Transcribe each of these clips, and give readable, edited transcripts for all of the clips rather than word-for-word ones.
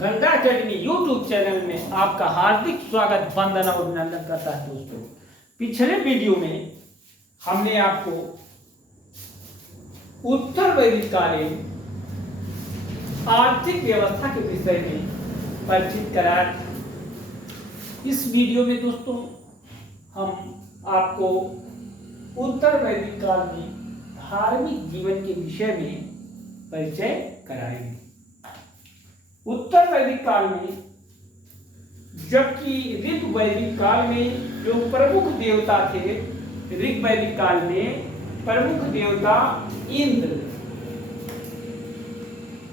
Ganga academy YouTube channel में आपका हार्दिक स्वागत वंदन और अभिनंदन करता है। दोस्तों, पिछले वीडियो में हमने आपको उत्तर वैदिक कालीन आर्थिक व्यवस्था के विषय में परिचित कराया। इस वीडियो में दोस्तों हम आपको उत्तर वैदिक काल में धार्मिक जीवन के विषय में परिचय कराएंगे। उत्तर वैदिक काल में, जबकि ऋग वैदिक काल में जो प्रमुख देवता थे, ऋग वैदिक काल में प्रमुख देवता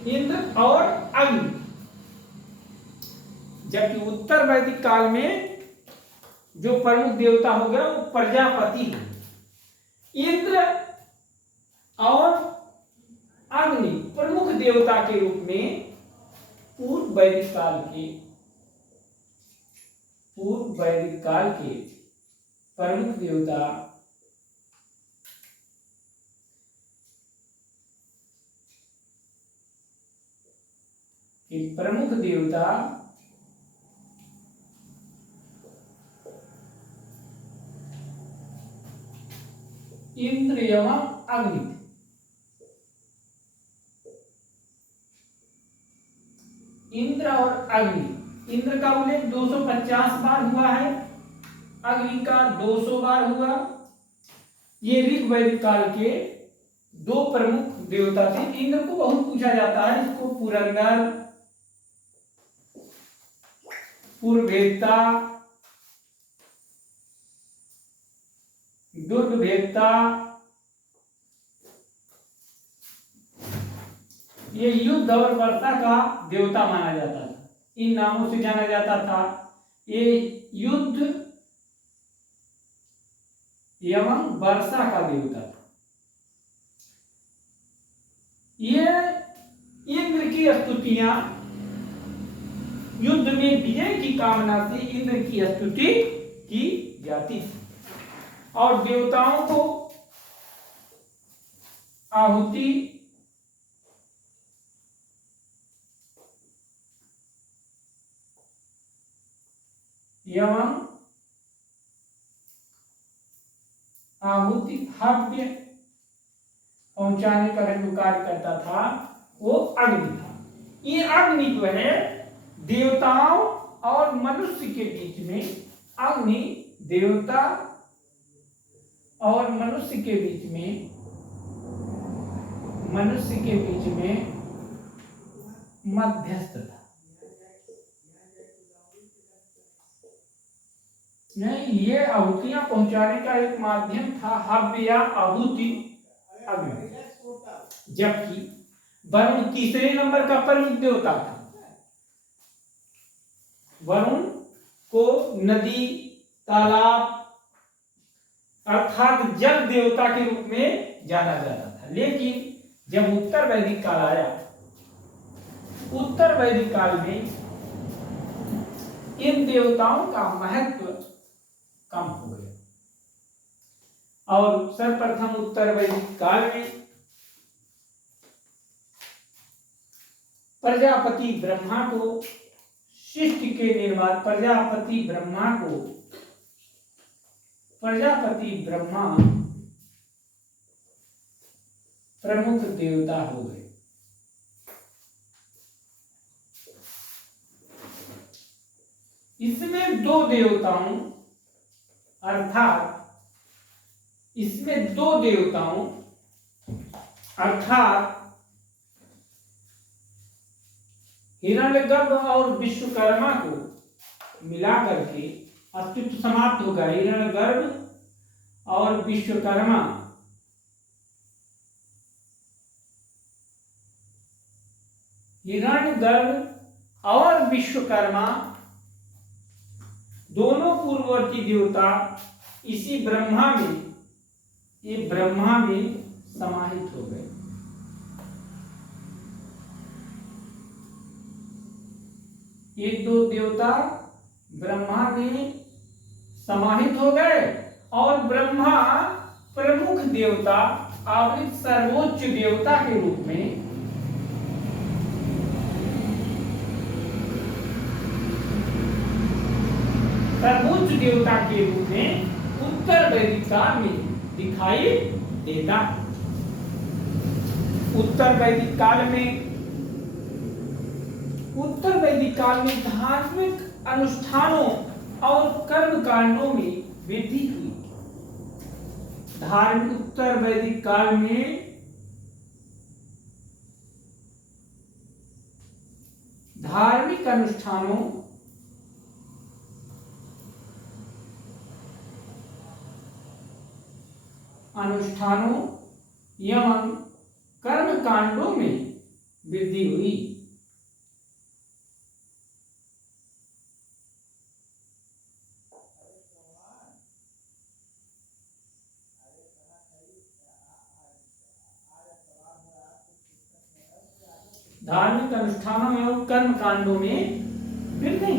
इंद्र और अग्नि, जबकि उत्तर वैदिक काल में जो प्रमुख देवता हो गया वो प्रजापति है। इंद्र और अग्नि प्रमुख देवता के रूप में पूर्व वैदिक काल के प्रमुख देवता इंद्र एवं अग्नि। इंद्र और अग्नि, इंद्र का उल्लेख 250 बार हुआ है, अग्नि का 200 बार हुआ। ये ऋग वैदिक काल के दो प्रमुख देवता थे। इंद्र को बहुत पूछा जाता है, इसको पुरंदर, पुरभेदता, दुर्गभेदता, ये युद्ध और वर्षा का देवता माना जाता था। इन नामों से जाना जाता था। ये युद्ध एवं वर्षा का देवता था। ये इंद्र की स्तुतियां, युद्ध में विजय की कामना से इंद्र की स्तुति की जाती थी और देवताओं को आहुति एवं हव्य पहुंचाने का जो कार्य करता था वो अग्नि था। ये अग्नि जो है देवताओं और मनुष्य के बीच में, अग्नि देवता और मनुष्य के बीच में मध्यस्थ था। नहीं, ये आहुतियां पहुंचाने का एक माध्यम था, हव्य या आहुति अग्नि। जबकि वरुण तीसरे नंबर का प्रमुख देवता था। वरुण को नदी, तालाब अर्थात जल देवता के रूप में जाना जाता था। लेकिन जब उत्तर वैदिक काल आया, उत्तर वैदिक काल में इन देवताओं का महत्व कम हो गया और सर्वप्रथम उत्तर वैदिक काल में प्रजापति ब्रह्मा प्रमुख देवता हो गए। इसमें दो देवताओं अर्थात हिरण्यगर्भ और विश्वकर्मा को मिलाकर के अस्तित्व समाप्त होगा। हिरण्यगर्भ और विश्वकर्मा दोनों पूर्ववर्ती देवता इसी ब्रह्मा में समाहित हो गए। ये दो देवता ब्रह्मा में समाहित हो गए और ब्रह्मा प्रमुख देवता, आवृत सर्वोच्च देवता के रूप में देवता के रूप में उत्तर वैदिक काल में दिखाई देता है। उत्तर वैदिक काल में धार्मिक अनुष्ठानों और कर्म कांडों में वृद्धि हुई। उत्तर वैदिक काल में धार्मिक अनुष्ठानों एवं कर्म कांडों में वृद्धि हुई। धार्मिक अनुष्ठानों एवं कर्म कांडों में वृद्धि।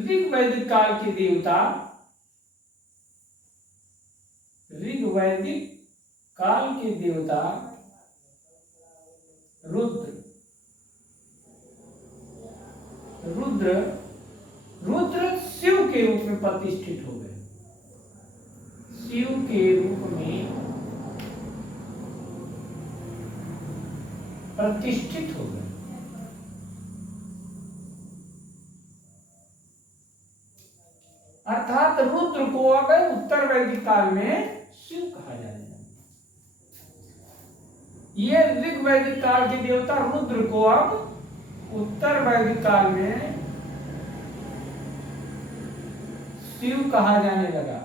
ऋग्वैदिक काल के देवता रुद्र शिव के रूप में प्रतिष्ठित हो गए। शिव के रूप में प्रतिष्ठित हो गए। अर्थात रुद्र को अब उत्तर वैदिक काल में शिव कहा जाएगा। ये ऋग्वैदिक काल के देवता रुद्र को अब उत्तर वैदिक काल में शिव कहा जाने लगा।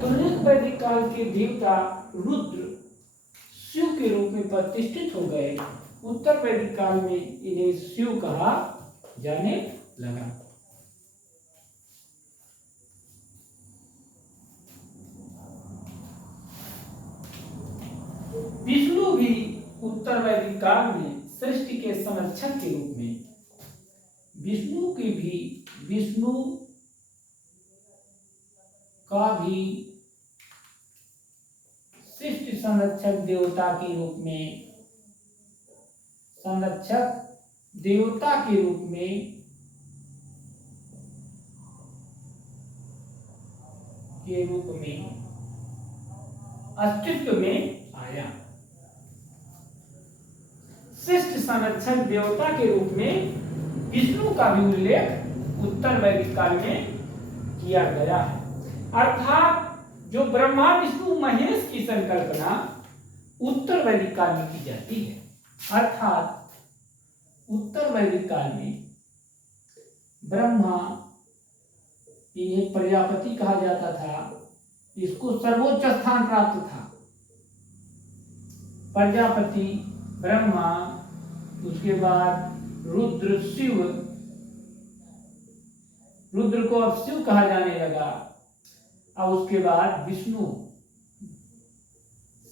तो ऋग्वैदिक काल के देवता रुद्र शिव के रूप में प्रतिष्ठित हो गए। उत्तर वैदिक काल में इन्हें शिव कहा जाने लगा। विष्णु भी उत्तर वैदिक काल में सृष्टि के संरक्षक के रूप में विष्णु का भी सृष्टि संरक्षक देवता के रूप में अस्तित्व में आया। सृष्टि संरक्षक देवता के रूप में विष्णु का भी उल्लेख उत्तर वैदिक काल में किया गया है। अर्थात जो ब्रह्मा विष्णु महेश की संकल्पना उत्तर वैदिक काल में की जाती है। अर्थात उत्तर वैदिक काल में ब्रह्मा, इन्हें प्रजापति कहा जाता था, इसको सर्वोच्च स्थान प्राप्त था। प्रजापति, ब्रह्मा, उसके बाद रुद्र, शिव, रुद्र को अब शिव कहा जाने लगा। और उसके बाद विष्णु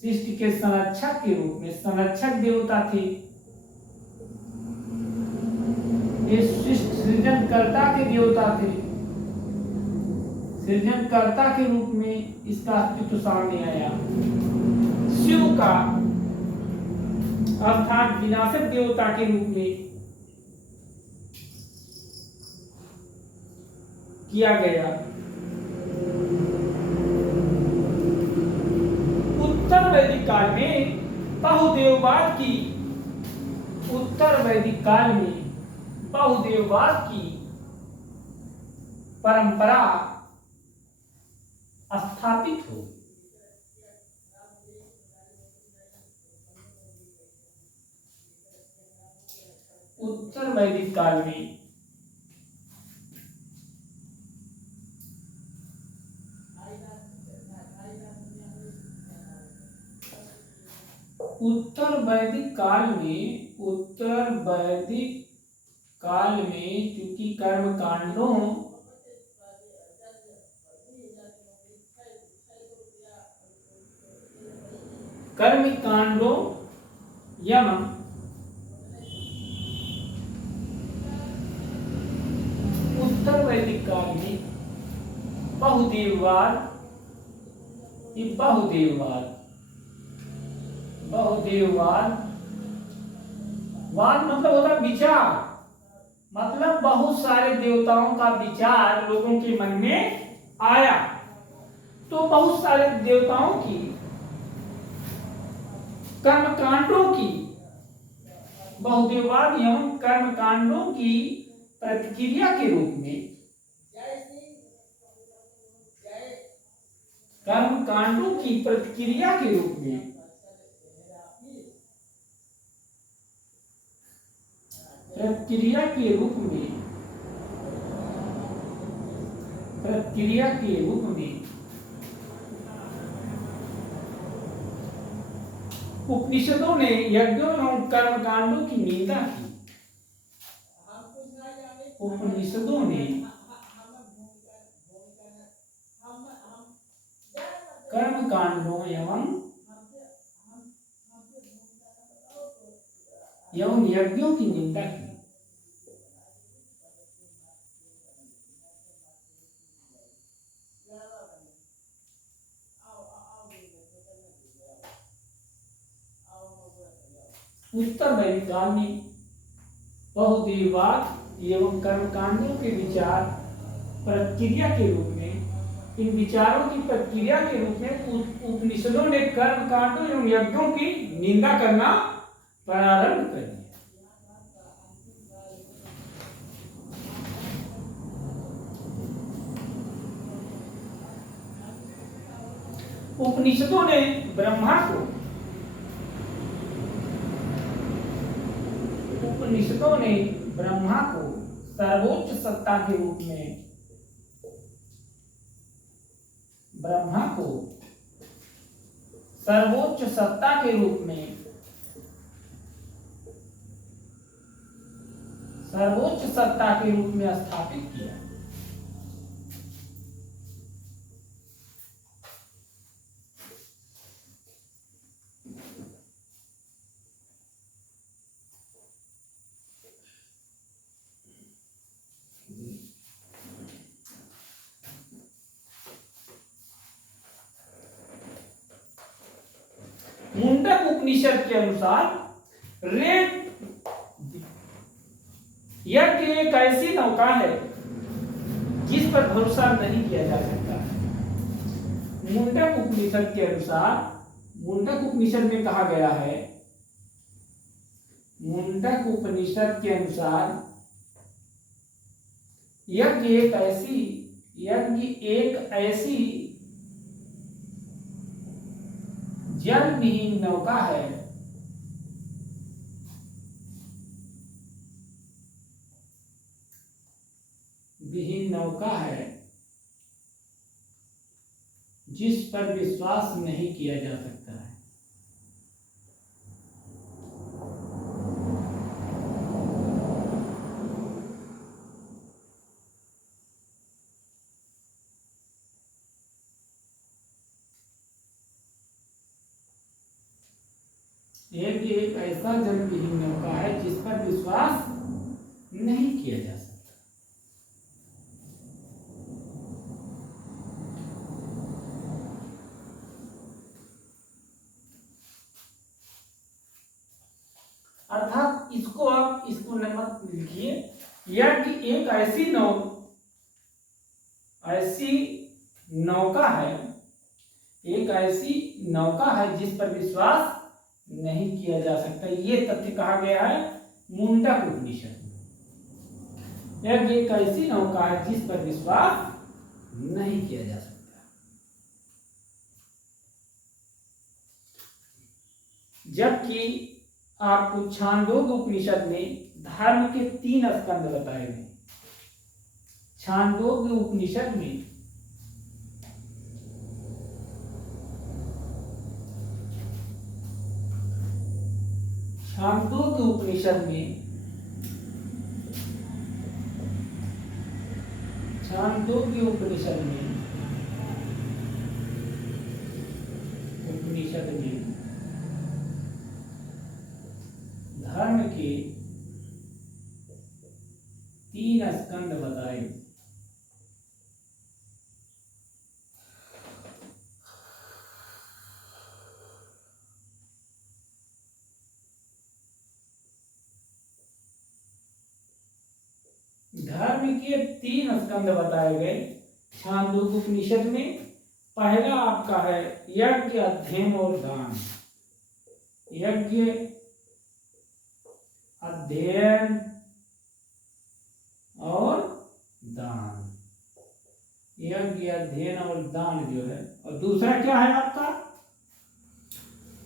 सृष्टि के संरक्षक के रूप में संरक्षक देवता थे। ये सृजनकर्ता के देवता थे। सृजनकर्ता के रूप में इसका अस्तित्व सामने आया। शिव का अर्थात विनाशक देवता के रूप में किया गया। उत्तर वैदिक काल में बहुदेववाद की परंपरा स्थापित हो। उत्तर वैदिक काल में उत्तर वैदिक काल में क्योंकि कर्म कांडों एवं उत्तर वैदिक काल में बहुदेववाद, वाद मतलब होता है विचार, मतलब बहुत सारे देवताओं का विचार लोगों के मन में आया, तो बहुत सारे देवताओं की कर्मकांडों की, बहुदेववाद एवं कर्मकांडों की प्रतिक्रिया के रूप में, कर्मकांडों की प्रतिक्रिया के रूप में उपनिषदों ने यज्ञों एवं कर्मकांडों की निंदा की। उपनिषदों ने कर्मकांडों एवं यज्ञों की निंदा की। उत्तर वैदिक काल में बहुदेववाद एवं कर्मकांडों के विचार प्रतिक्रिया के रूप में, इन विचारों की प्रतिक्रिया के रूप में उपनिषदों ने कर्मकांडों एवं यज्ञों की निंदा करना प्रारंभ कर दिया। उपनिषदों ने ब्रह्मा को सर्वोच्च सत्ता के रूप में, स्थापित किया। मुंडक उपनिषद के अनुसार यज्ञ एक ऐसी नौका है जिस पर भरोसा नहीं किया जा सकता। मुंडक उपनिषद के अनुसार, मुंडक उपनिषद में कहा गया है, मुंडक उपनिषद के अनुसार यज्ञ एक ऐसी जल विहीन नौका है जिस पर विश्वास नहीं किया जा सकता है। एक ऐसा जल विहीन नौका है जिस पर विश्वास नहीं किया जा सकता। अर्थात इसको नमक लिखिए, यज्ञ एक ऐसी नौका है जिस पर विश्वास नहीं किया जा सकता। ये तथ्य कहा गया है मुंडक उपनिषद में। यज्ञ एक ऐसी नौका है जिस पर विश्वास नहीं किया जा सकता। जबकि आपको छांदोग्य उपनिषद में धर्म के 3 स्कंद बताए गए। छांदोग्य उपनिषद में 3 स्कंद बताए। धर्म के 3 स्कंद बताए गए छांदोग्य उपनिषद में। पहला आपका है यज्ञ, अध्ययन और दान। यज्ञ, अध्ययन और दान। यज्ञ, अध्ययन और दान जो है। और दूसरा क्या है आपका?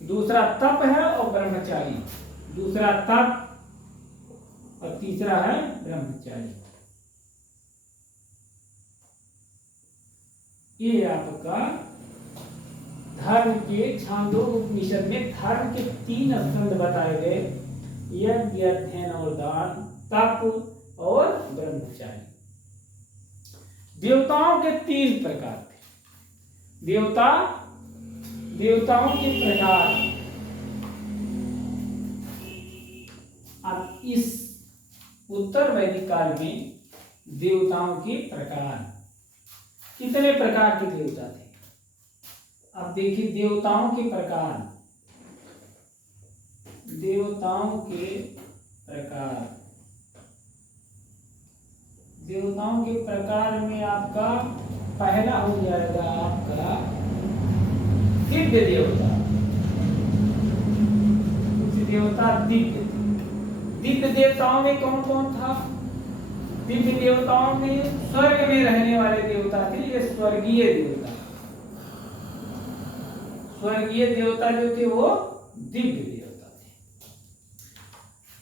दूसरा तप है और ब्रह्मचारी। दूसरा तप और तीसरा है ब्रह्मचारी। ये आपका धर्म के छांदोग्य उपनिषद में धर्म के 3 स्कंद बताए गए। यज्ञ, अध्ययन और दान, तप और ब्रह्मचारी। देवताओं के 3 प्रकार थे। देवताओं के प्रकार। अब इस उत्तर वैदिक काल में देवताओं के प्रकार, कितने प्रकार के देवता थे? अब देखिए देवताओं के प्रकार। देवताओं के प्रकार, देवताओं के प्रकार में आपका पहला हो जाएगा आपका दिव्य देवता। कुछ देवता दिव्य। दिव्य देवताओं में कौन कौन था? दिव्य देवताओं में स्वर्ग में रहने वाले देवता थे, ये स्वर्गीय देवता। स्वर्गीय देवता जो थे वो दिव्य देवता थे।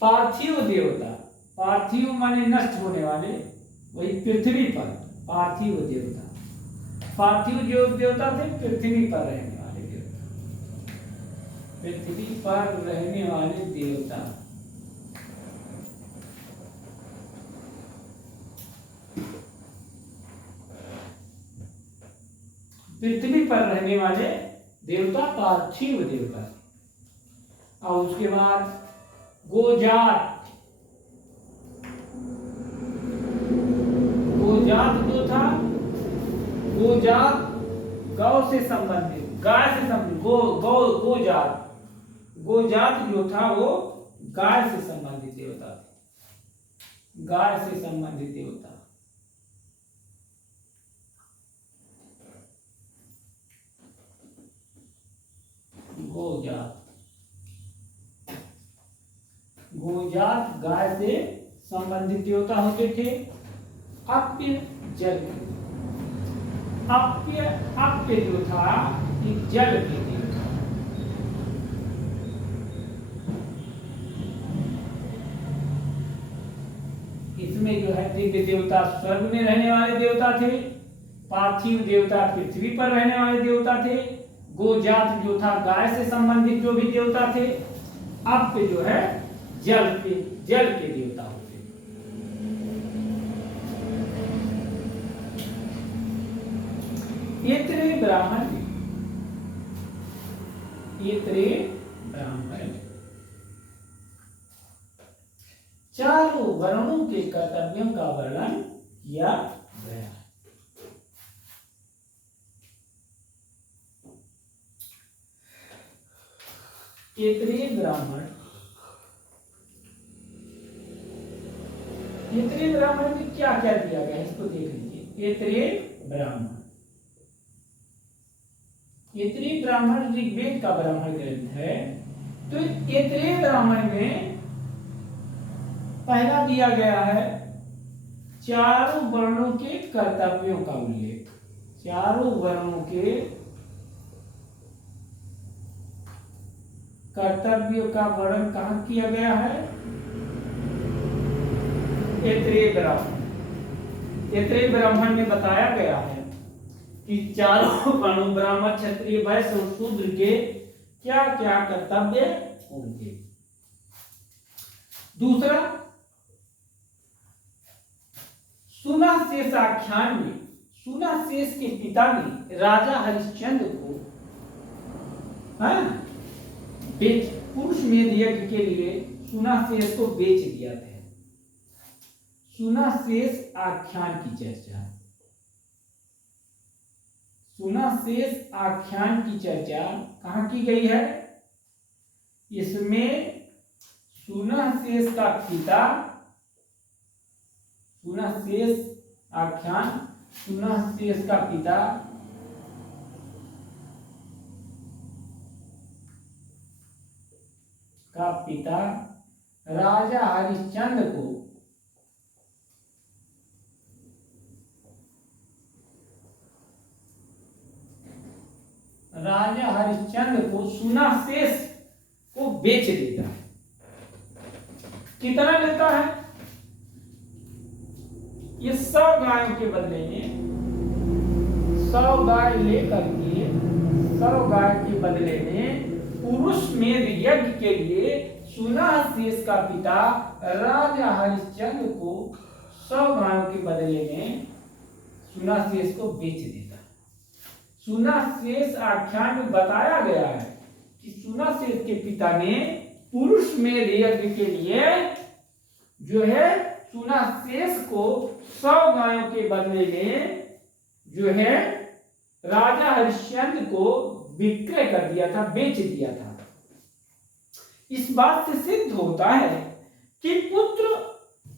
पार्थिव देवता, पार्थिव माने नष्ट होने वाले, वही पृथ्वी पर पार्थिव देवता। पार्थिव जो देवता थे पृथ्वी पर रहने वाले देवता। पृथ्वी पर रहने वाले देवता। पृथ्वी पर रहने वाले देवता पार्थिव देवता। और उसके बाद गोजात। गोजात जो था, गोजात गौ से संबंधित, गाय से संबंधित, गोजात। गोजात जो था वो गाय से संबंधित देवता थे। गाय से संबंधित देवता। गोजात। गोजात गाय से संबंधित देवता होते थे। अप्य जल। अप्य जो था ये जल के देवता। इसमें जो है दिव्य देवता स्वर्ग में रहने वाले देवता थे। पार्थिव देवता पृथ्वी पर रहने वाले देवता थे। गोजात जो था गाय से संबंधित जो भी देवता थे। अप्य जो है जल के देवता होते। येत्रे ब्राह्मण, येत्रे ब्राह्मण। चारों वर्णों के कर्तव्यों का वर्णन किया गया। येत्रे ब्राह्मण। येत्रे ब्राह्मण में क्या क्या दिया गया इसको देख लीजिए। येत्रे ब्राह्मण। येत्रे ब्राह्मण ऋग्वेद का ब्राह्मण ग्रंथ है। तो येत्रे ब्राह्मण में पहला दिया गया है चारों वर्णों के कर्तव्यों का उल्लेख। चारों वर्णों के कर्तव्यों का वर्णन कहाँ किया गया है? येत्रेय ब्राह्मण। येत्रेय ब्राह्मण में बताया गया है कि चारों वर्णों ब्राह्मण, क्षत्रिय, वैश्य और शूद्र के क्या क्या कर्तव्य होंगे। दूसरा, सुनाशेष आख्यान में सुनाशेष के पिता ने राजा हरिश्चंद्र को पुरुष मेध यज्ञ के लिए सुनाशेष को बेच दिया था। सुनाशेष आख्यान की चर्चा। सुनाशेष आख्यान की चर्चा कहाँ की गई है? इसमें सुनाशेष का पिता, सुनाशेष आख्यान, सुनाशेष का पिता राजा हरिश्चंद्र को सुनाशेष को बेच देता है। कितना लेता है? ये 100 गायों के बदले में 100 गाय लेकर के 100 गाय के बदले में पुरुष मेध यज्ञ के लिए सुनाशेष का पिता राजा हरिश्चंद्र को 100 गायों के बदले में सुनाशेष को बेच देता। सुनाशेष आख्यान में बताया गया है कि सुनाशेष के पिता ने पुरुष मेध यज्ञ के लिए जो है सुनाशेष को 100 गायों के बदले में जो है राजा हरिश्चंद्र को विक्रय कर दिया था, बेच दिया था। इस बात से सिद्ध होता है कि पुत्र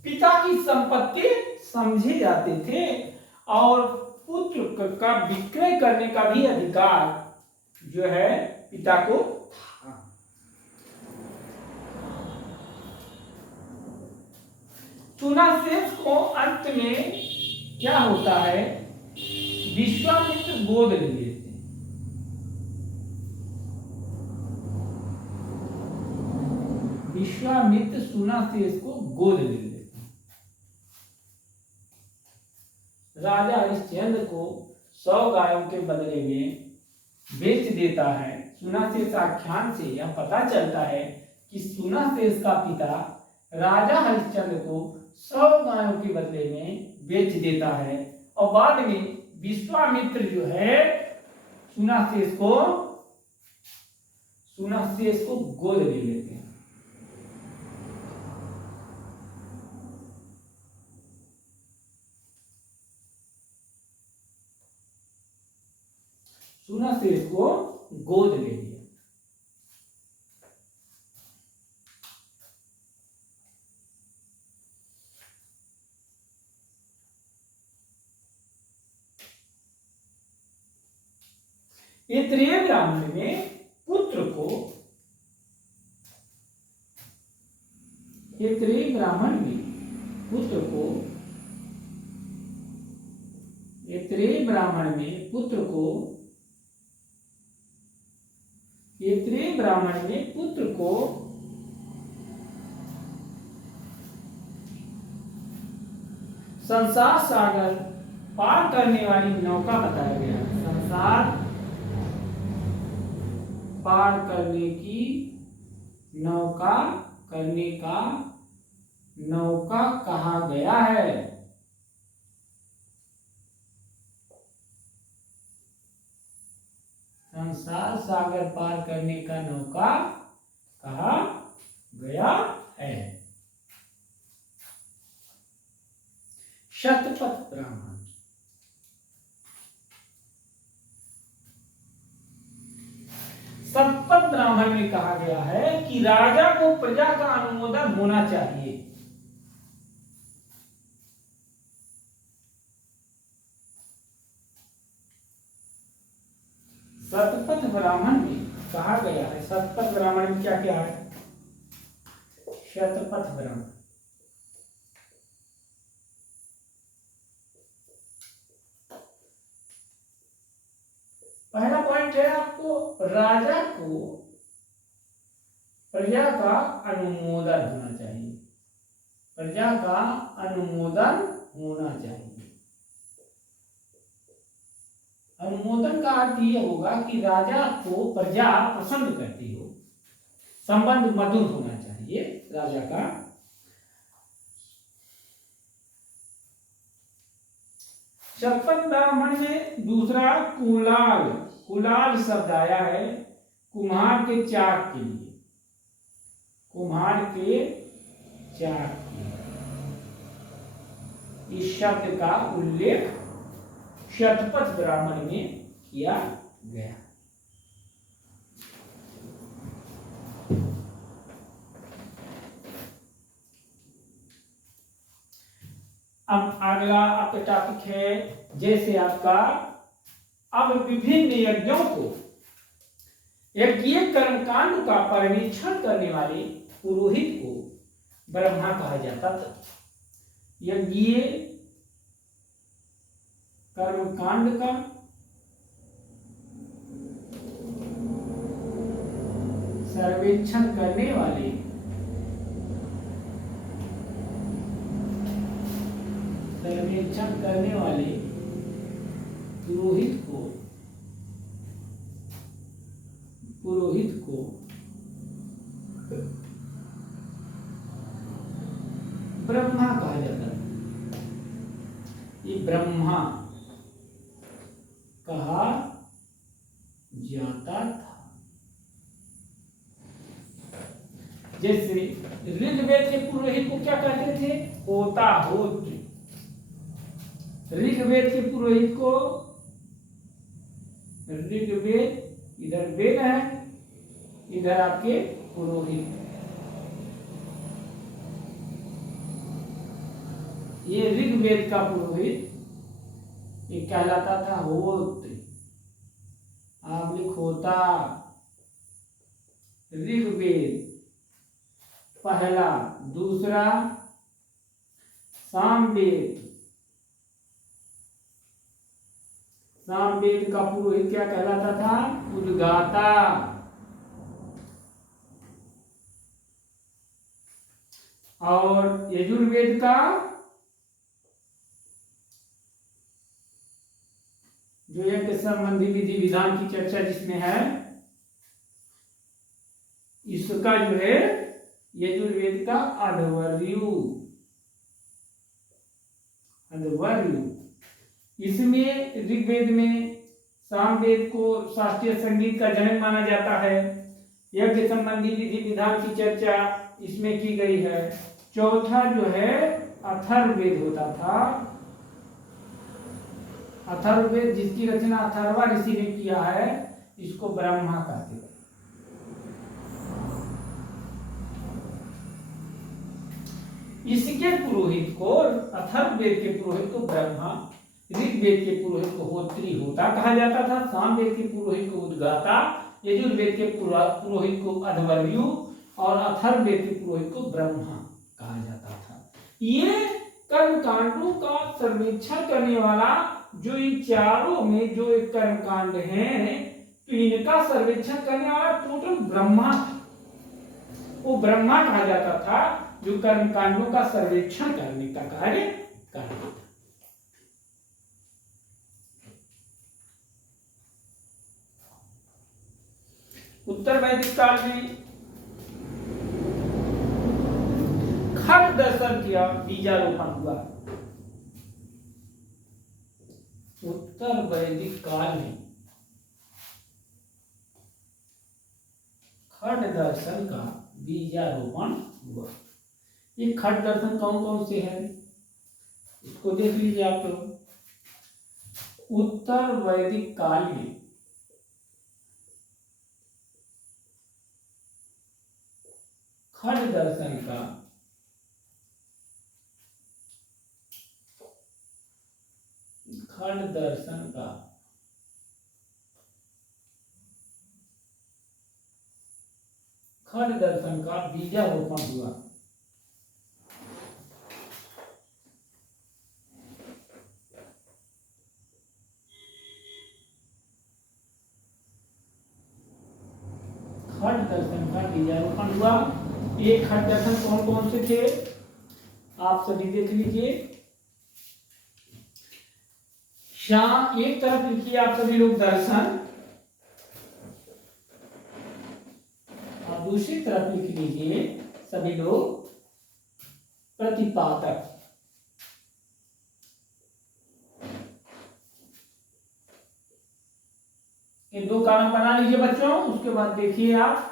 पिता की संपत्ति समझे जाते थे और पुत्र का विक्रय करने का भी अधिकार जो है पिता को था। सुनाशेष को अंत में क्या होता है? विश्वामित्र गोद ले लेते हैं। विश्वामित्र सुनाशेष को गोद ले लेते हैं। राजा हरिश्चंद्र को 100 गायों के बदले में बेच देता है। सुनाशेष आख्यान से यह पता चलता है कि सुनाशेष का पिता राजा हरिश्चंद्र को 100 गायों के बदले में बेच देता है और बाद में विश्वामित्र जो है सुनाशेष को गोद ले लेते हैं। सुनाशेष को गोद ले लिया। ऐत्रेय ब्राह्मण में पुत्र को ऐत्रेय ब्राह्मण में पुत्र को ऐत्रेय ब्राह्मण में पुत्र को ऐत्रेय ब्राह्मण में पुत्र को संसार सागर पार करने वाली नौका बताया गया। संसार पार करने की नौका करने का नौका कहा गया है। संसार सागर पार करने का नौका कहा गया है। शतपथ ब्राह्मण। शतपथ ब्राह्मण में कहा गया है कि राजा को प्रजा का अनुमोदन होना चाहिए। शतपथ ब्राह्मण में कहा गया है। शतपथ ब्राह्मण में क्या क्या है? शतपथ ब्राह्मण पहला पॉइंट है आपको, राजा को प्रजा का अनुमोदन होना चाहिए। प्रजा का अनुमोदन होना चाहिए। अनुमोदन का अर्थ यह होगा कि राजा को प्रजा पसंद करती हो, संबंध मधुर होना चाहिए राजा का। शतपथ ब्राह्मण में दूसरा कुलाल, कुलाल शब्द आया है कुम्हार के चाक के लिए। कुम्हार के चाक के लिए इस शब्द का उल्लेख शतपथ ब्राह्मण में किया गया। अब अगला आपका टॉपिक है जैसे आपका अब विभिन्न यज्ञों को यज्ञीय कर्मकांड का परिवीक्षण करने वाले पुरोहित को ब्रह्मा कहा जाता था। यज्ञीय कर्मकांड का सर्वेक्षण करने वाले पुरोहित को ब्रह्मा कहा जाता है। ये ब्रह्मा कहा जाता था। जैसे ऋग्वेद के पुरोहित को क्या कहते थे? होता होत्र। ऋग्वेद के पुरोहित को ऋग्वेद, इधर वेद है, इधर आपके पुरोहित। ये ऋग्वेद का पुरोहित ये कहलाता था होत्र। आप लिखोता ऋग्वेद पहला, दूसरा सामवेद। सामवेद का पुरोहित क्या कहलाता था? उद्गाता। और यजुर्वेद का जो यज्ञ संबंधी विधि विधान की चर्चा जिसमें है, इसका जो है यजुर्वेद का अध्वर्यु। इसमें ऋग्वेद में सामवेद को शास्त्रीय संगीत का जनक माना जाता है। यज्ञ संबंधी विधि विधान की चर्चा इसमें की गई है। चौथा जो है अथर्ववेद होता था। अथर्ववेद जिसकी रचना अथर्वा ऋषि ने किया है, इसको ब्रह्मा कहते हैं। इसके पुरोहित को, अथर्ववेद के पुरोहित को ब्रह्मा, ऋग्वेद के पुरोहित को होत्री होता कहा जाता था, सामवेद के पुरोहित को उद्गाता, यजुर्वेद के पुरोहित को अध्वर्यु और अथर्ववेद के पुरोहित को ब्रह्मा कहा जाता था। ये कर्मकांडों का सर्वेक्षण करने वाला जो इन चारों में जो एक कर्मकांड है, तो इनका सर्वेक्षण करने वाला टोटल ब्रह्मा था। वो ब्रह्मा कहा जाता था जो कर्मकांडों का सर्वेक्षण करने का कार्य करता था। उत्तर वैदिक काल में खड दर्शन किया, बीजारोपण हुआ। उत्तर वैदिक काल में खड दर्शन का बीजारोपण हुआ। ये खड दर्शन कौन कौन से हैं, इसको देख लीजिए आप लोग। उत्तर वैदिक काल में खड दर्शन का बीजारोपण हुआ। खड दर्शन का बीजारोपण हुआ। ये खड दर्शन कौन कौन से थे आप सभी देख लीजिए। शाम एक तरफ लिखिए आप सभी लोग दर्शन, और दूसरी तरफ लिख लीजिए सभी लोग प्रतिपादक। ये दो कॉलम बना लीजिए बच्चों। उसके बाद देखिए आप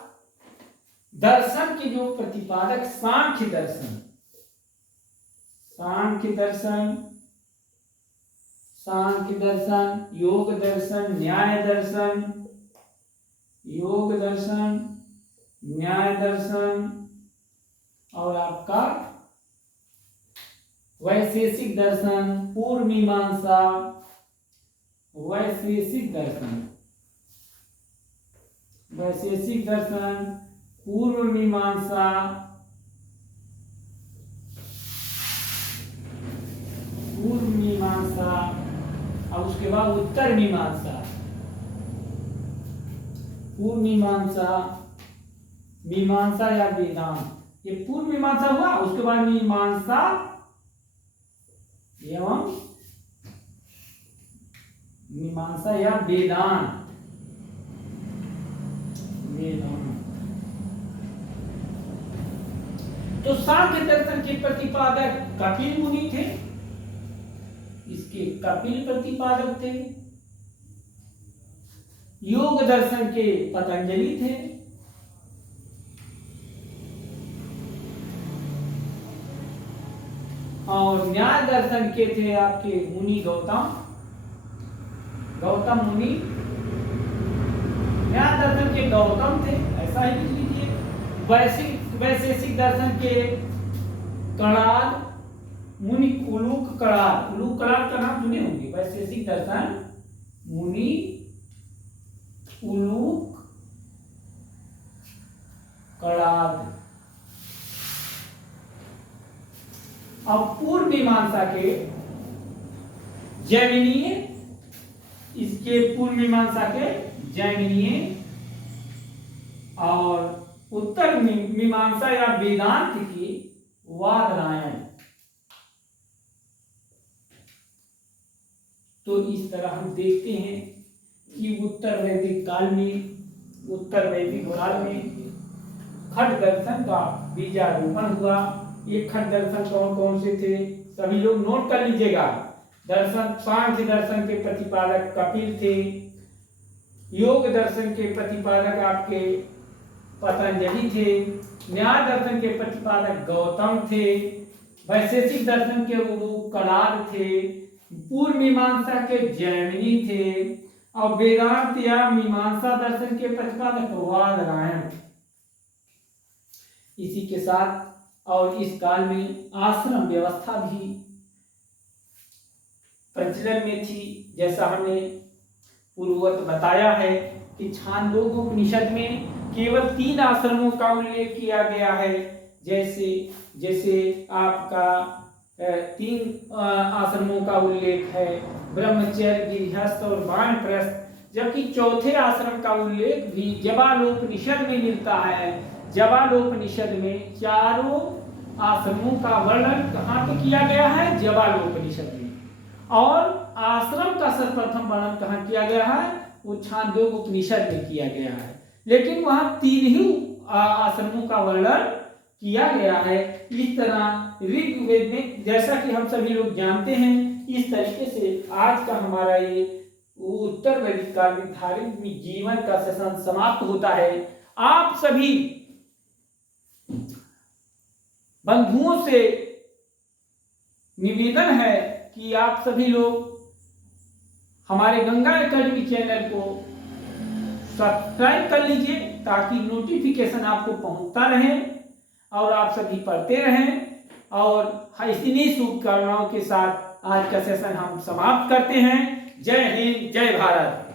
दर्शन के जो प्रतिपादक सांख्य दर्शन, सांख्य दर्शन, सांख्य दर्शन, योग दर्शन, न्याय दर्शन, योग दर्शन, न्याय दर्शन, और आपका वैशेषिक दर्शन, पूर्व मीमांसा, वैशेषिक दर्शन, वैशेषिक दर्शन, पूर्व मीमांसा, पूर्व मीमांसा, और उसके बाद उत्तर मीमांसा। पूर्व मीमांसा, मीमांसा या वेदांत, ये पूर्व मीमांसा हुआ। उसके बाद मीमांसा एवं मीमांसा या वेदांत, वेदांत। तो सांख्य दर्शन के प्रतिपादक कपिल मुनि थे, इसके कपिल प्रतिपादक थे। योग दर्शन के पतंजलि थे। और न्याय दर्शन के थे आपके मुनि गौतम, गौतम मुनि न्याय दर्शन के गौतम थे, ऐसा ही लिख लीजिए। वैशेषिक दर्शन के कणाद मुनि उलूक कणाद, उलूक कणाद का नाम सुने होंगे। वैशेषिक दर्शन मुनि उलूक कणाद। अब पूर्व मीमांसा के जैमिनीय, इसके पूर्व मीमांसा के जैमिनीय, और उत्तर मीमांसा या वेदांत की वादरायण। तो इस तरह हम देखते हैं कि उत्तर वैदिक काल में, उत्तर वैदिक काल में खट दर्शन का बीजारोपण हुआ। ये खट दर्शन कौन कौन से थे, सभी लोग नोट कर लीजिएगा। दर्शन, सांख्य दर्शन के प्रतिपादक कपिल थे। योग दर्शन के प्रतिपादक आपके पतंजलि थे। न्याय दर्शन के प्रतिपादक गौतम थे। वैशेषिक दर्शन के उलूक कणाद थे। पूर्व मीमांसा के जैमिनी थे। और वेदांत या मीमांसा दर्शन के प्रतिपादक वादरायण। इसी के साथ और इस काल में आश्रम व्यवस्था भी प्रचलन में थी। जैसा हमने पूर्ववत बताया है कि छांदोग्य उपनिषद में केवल 3 आश्रमों का उल्लेख किया गया है। जैसे आपका 3 आश्रमों का उल्लेख है, ब्रह्मचर्य, गृहस्थ और वानप्रस्थ। जबकि चौथे आश्रम का उल्लेख भी जबालोपनिषद में मिलता है। जबालोपनिषद में चारों आश्रमों का वर्णन कहाँ पे किया गया है? जबालोपनिषद में। और आश्रम का सर्वप्रथम वर्णन कहाँ किया गया है? वो छांदोग्य उपनिषद में किया गया है। लेकिन वहां 3 ही आश्रमों का वर्णन किया गया है। इस तरह ऋग्वेद में, जैसा कि हम सभी लोग जानते हैं, इस तरीके से आज का हमारा ये उत्तर वैदिक काल में धार्मिक जीवन का सेशन समाप्त होता है। आप सभी बंधुओं से निवेदन है कि आप सभी लोग हमारे गंगा एकेडमी चैनल को सब्सक्राइब कर लीजिए, ताकि नोटिफिकेशन आपको पहुंचता रहे और आप सभी पढ़ते रहें। और इतनी शुभकामनाओं के साथ आज का सेशन हम समाप्त करते हैं। जय हिंद, जय भारत।